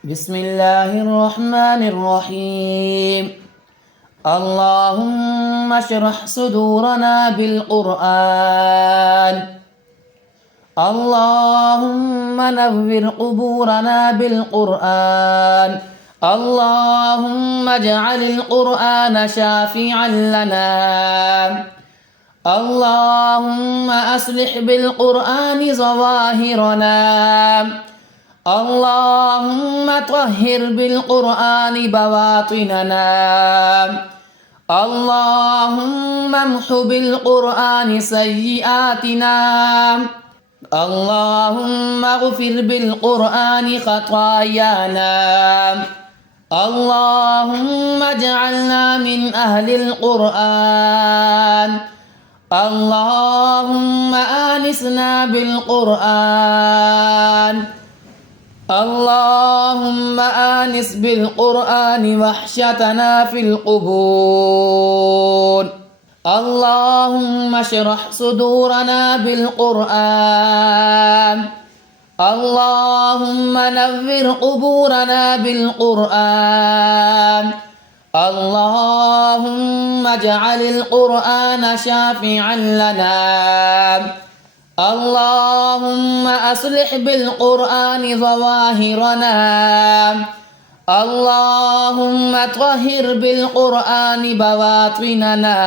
بسم الله الرحمن الرحيم. اللهم اشرح صدورنا بالقرآن. اللهم نور قبورنا بالقرآن. اللهم اجعل القرآن شافعا لنا. اللهم أصلح بالقرآن ظواهرنا. اللهم طهر بالقرآن بواطننا. اللهم امح بالقرآن سيئاتنا. اللهم اغفر بالقرآن خطايانا. اللهم اجعلنا من أهل القرآن. اللهم آنسنا بالقرآن. اللهم آنس بالقرآن وحشتنا في القبور. اللهم اشرح صدورنا بالقرآن. اللهم نور قبورنا بالقرآن. اللهم اجعل القرآن شافعا لنا. اللهم أصلح بالقرآن ظواهرنا. اللهم طهر بالقرآن بواطننا.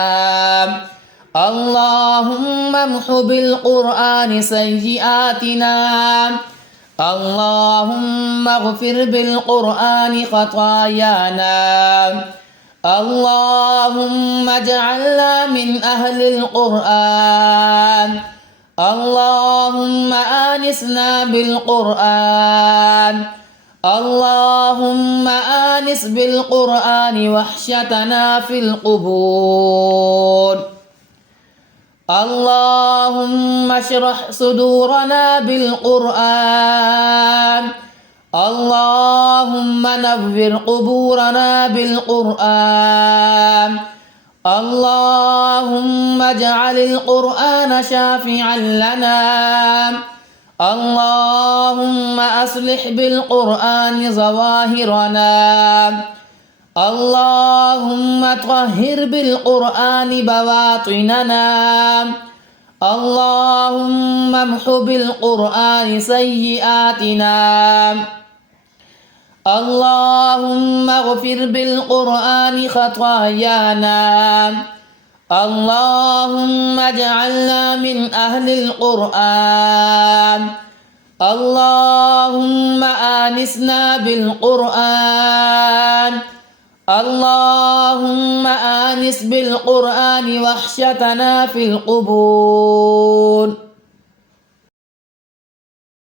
اللهم امح بالقرآن سيئاتنا. اللهم اغفر بالقرآن خطايانا. اللهم اجعلنا من أهل القرآن. اللهم آنسنا بالقرآن. اللهم آنس بالقرآن وحشتنا في القبور. اللهم اشرح صدورنا بالقرآن. اللهم نور قبورنا بالقرآن. اللهم اجعل القرآن شافعا لنا. اللهم أصلح بالقرآن ظواهرنا. اللهم طهر بالقرآن بواطننا. اللهم امح بالقرآن سيئاتنا. اللهم اغفر بالقرآن خطايانا. اللهم اجعلنا من أهل القرآن. اللهم آنسنا بالقرآن. اللهم آنس بالقرآن وحشتنا في القبور.